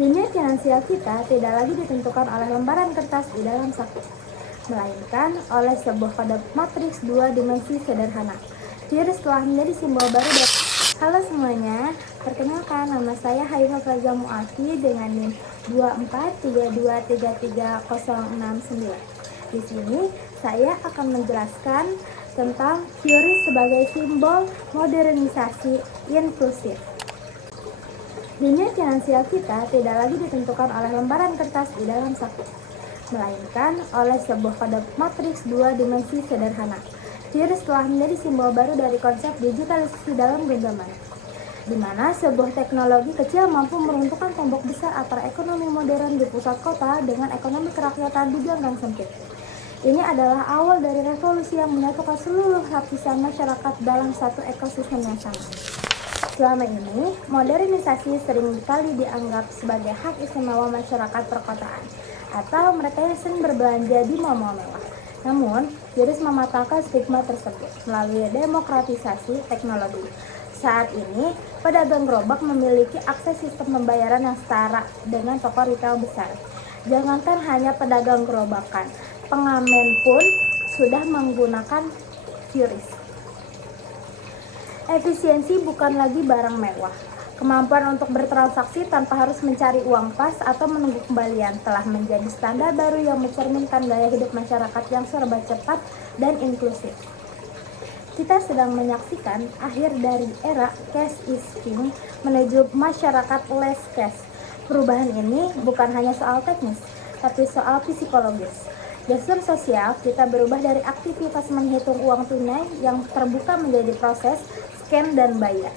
Dunia finansial kita tidak lagi ditentukan oleh lembaran kertas di dalam saku, melainkan oleh sebuah kode matriks dua dimensi sederhana. QRIS telah menjadi simbol baru dari... Halo semuanya, perkenalkan nama saya Haifah Faza Mu'afi dengan NIM 2432333069. Di sini saya akan menjelaskan tentang QRIS sebagai simbol modernisasi inklusif. Dunia finansial kita tidak lagi ditentukan oleh lembaran kertas di dalam saku, melainkan oleh sebuah kode matriks dua dimensi sederhana. QRIS telah menjadi simbol baru dari konsep digitalisasi dalam genggaman, di mana sebuah teknologi kecil mampu meruntuhkan tembok besar antara ekonomi modern di pusat kota dengan ekonomi kerakyatan di ganggang sempit. Ini adalah awal dari revolusi yang menyatukan seluruh lapisan masyarakat dalam satu ekosistem yang sama. Selama ini, modernisasi seringkali dianggap sebagai hak istimewa masyarakat perkotaan atau mereka yang sering berbelanja di mall-mall mewah. Namun, QRIS mematahkan stigma tersebut melalui demokratisasi teknologi. Saat ini, pedagang gerobak memiliki akses sistem pembayaran yang setara dengan toko retail besar. Jangankan hanya pedagang gerobakan, pengamen pun sudah menggunakan QRIS. Efisiensi bukan lagi barang mewah. Kemampuan untuk bertransaksi tanpa harus mencari uang pas atau menunggu kembalian telah menjadi standar baru yang mencerminkan gaya hidup masyarakat yang serba cepat dan inklusif. Kita sedang menyaksikan akhir dari era cash is king menuju masyarakat less cash. Perubahan ini bukan hanya soal teknis, tapi soal psikologis. Gestur sosial kita berubah dari aktivitas menghitung uang tunai yang terbuka menjadi proses scan dan bayar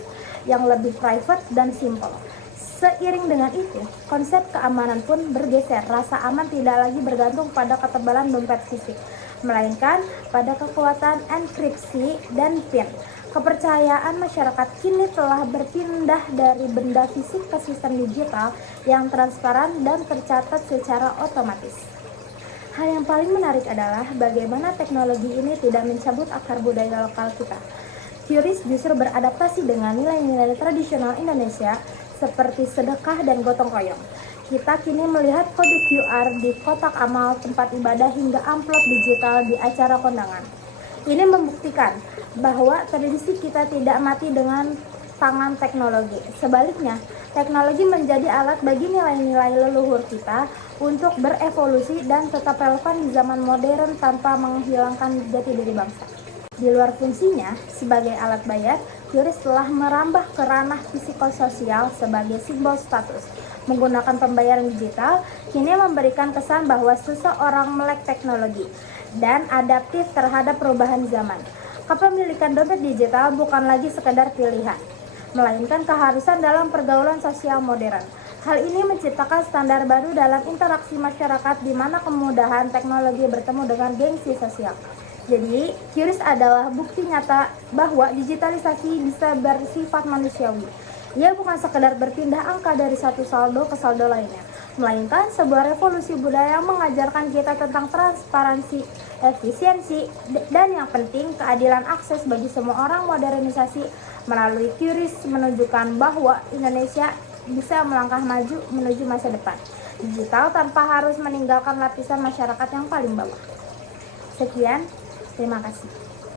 yang lebih private dan simple. Seiring dengan itu, konsep keamanan pun bergeser. Rasa aman tidak lagi bergantung pada ketebalan dompet fisik, melainkan pada kekuatan enkripsi dan PIN. Kepercayaan masyarakat kini telah berpindah dari benda fisik ke sistem digital yang transparan dan tercatat secara otomatis. Hal yang paling menarik adalah bagaimana teknologi ini tidak mencabut akar budaya lokal kita. QRIS justru beradaptasi dengan nilai-nilai tradisional Indonesia seperti sedekah dan gotong royong. Kita kini melihat kode QR di kotak amal tempat ibadah hingga amplop digital di acara kondangan. Ini membuktikan bahwa tradisi kita tidak mati dengan tangan teknologi. Sebaliknya, teknologi menjadi alat bagi nilai-nilai leluhur kita untuk berevolusi dan tetap relevan di zaman modern tanpa menghilangkan jati diri bangsa. Di luar fungsinya sebagai alat bayar, QRIS telah merambah ke ranah psikososial sebagai simbol status. Menggunakan pembayaran digital kini memberikan kesan bahwa seseorang melek teknologi dan adaptif terhadap perubahan zaman. Kepemilikan dompet digital bukan lagi sekedar pilihan, melainkan keharusan dalam pergaulan sosial modern. Hal ini menciptakan standar baru dalam interaksi masyarakat di mana kemudahan teknologi bertemu dengan gengsi sosial. Jadi, QRIS adalah bukti nyata bahwa digitalisasi bisa bersifat manusiawi. Ia bukan sekedar berpindah angka dari satu saldo ke saldo lainnya, melainkan sebuah revolusi budaya yang mengajarkan kita tentang transparansi, efisiensi, dan yang penting keadilan akses bagi semua orang. Modernisasi melalui QRIS menunjukkan bahwa Indonesia bisa melangkah maju menuju masa depan digital tanpa harus meninggalkan lapisan masyarakat yang paling bawah. Sekian, terima kasih.